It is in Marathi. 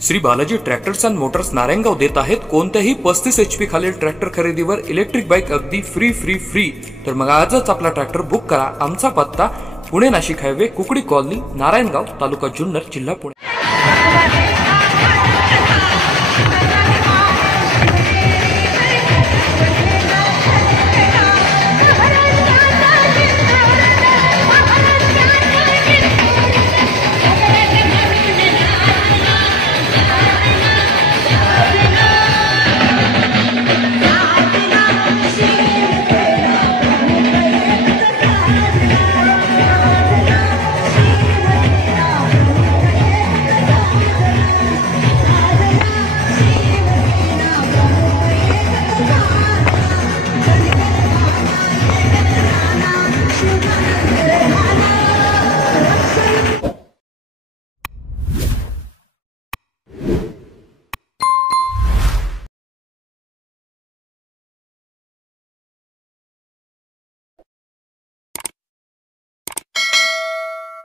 Shri Balaji tractors and Motors Narayangaon देत आहेत कोणत्याही 35 HP खालील ट्रॅक्टर खरेदीवर इलेक्ट्रिक बाईक अगदी फ्री। तर मग आजच आपला ट्रॅक्टर बुक करा। आमचा पत्ता पुणे नाशिक हायवे कुकडी कॉलनी नारायणगाव तालुका जुन्नर जिल्हा पुणे।